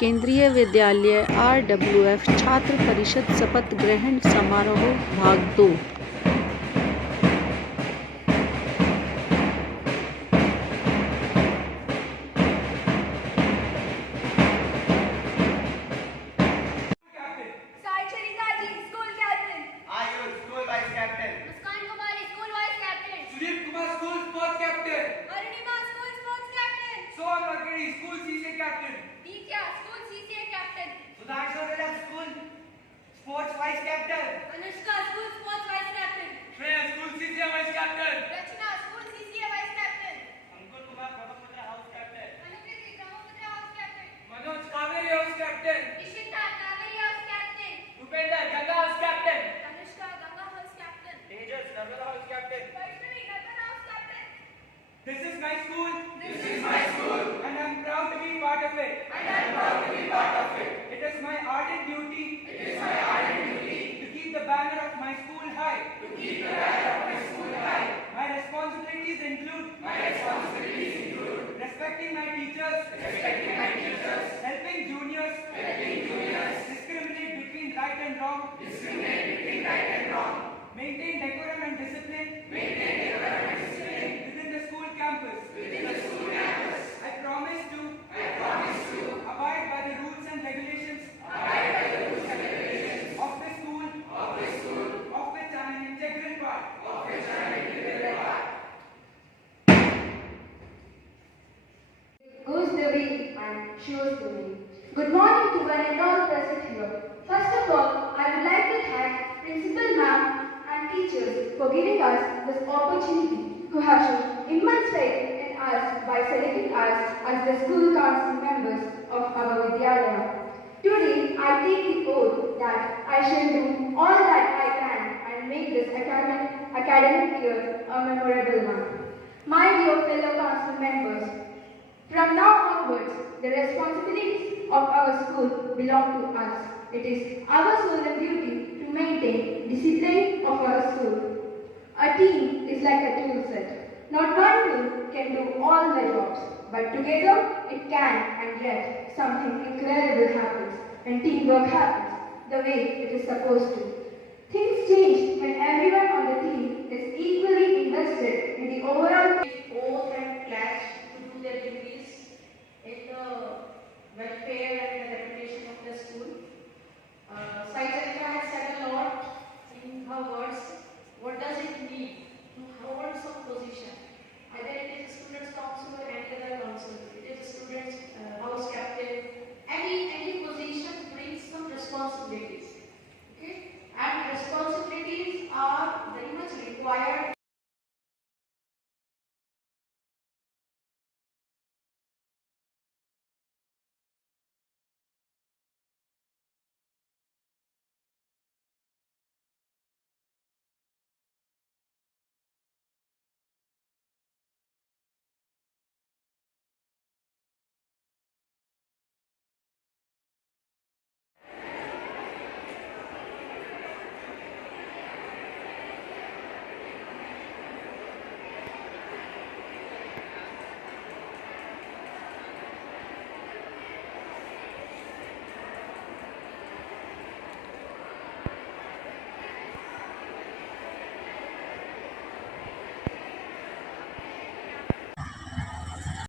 केंद्रीय विद्यालय RWF छात्र परिषद शपथ ग्रहण समारोह भाग 2। Sports Vice Captain. Anushka, School Sports Vice Captain. Shreya, School CCA Vice Captain. Rachna, School CCA Vice Captain. Ankur Kumar, Brahmaputra House Captain. Anukriti, Brahmaputra House Captain. Manoj, Kaveri House Captain. Ishita, Kaveri House Captain. Upender, Ganga House Captain. Tanushka, Ganga House Captain. Tejas, Narmada House Captain. Vaishnavi, Narmada House Captain. This is my school. This is my school. And I am proud to be part of it. It is my ardent duty. To keep the banner of my school high. My responsibilities include respecting my teachers, helping juniors, discriminate between right and wrong, maintain decorum and discipline within the school campus. I promise to abide by the rules and regulations of the school, of which I am an integral part. Goes the way and shows the way. Good morning to one and all present here. First of all, I would like to thank Principal Ma'am and teachers for giving us this opportunity, who have shown immense faith in us by selecting us as the school council members of our Vidyalaya. Today, I take the oath that I shall do all that I can and make this academic year a memorable one. My dear fellow council members, from now onwards, the responsibilities of our school belong to us. It is our solemn duty to maintain discipline of our school. A team is like a tool set. Not one tool can do all the jobs, but together it can, and yet something incredible happens when teamwork happens the way it is supposed to. Things change when everyone on the team is equally invested in the overall oath and pledge to do their duties in the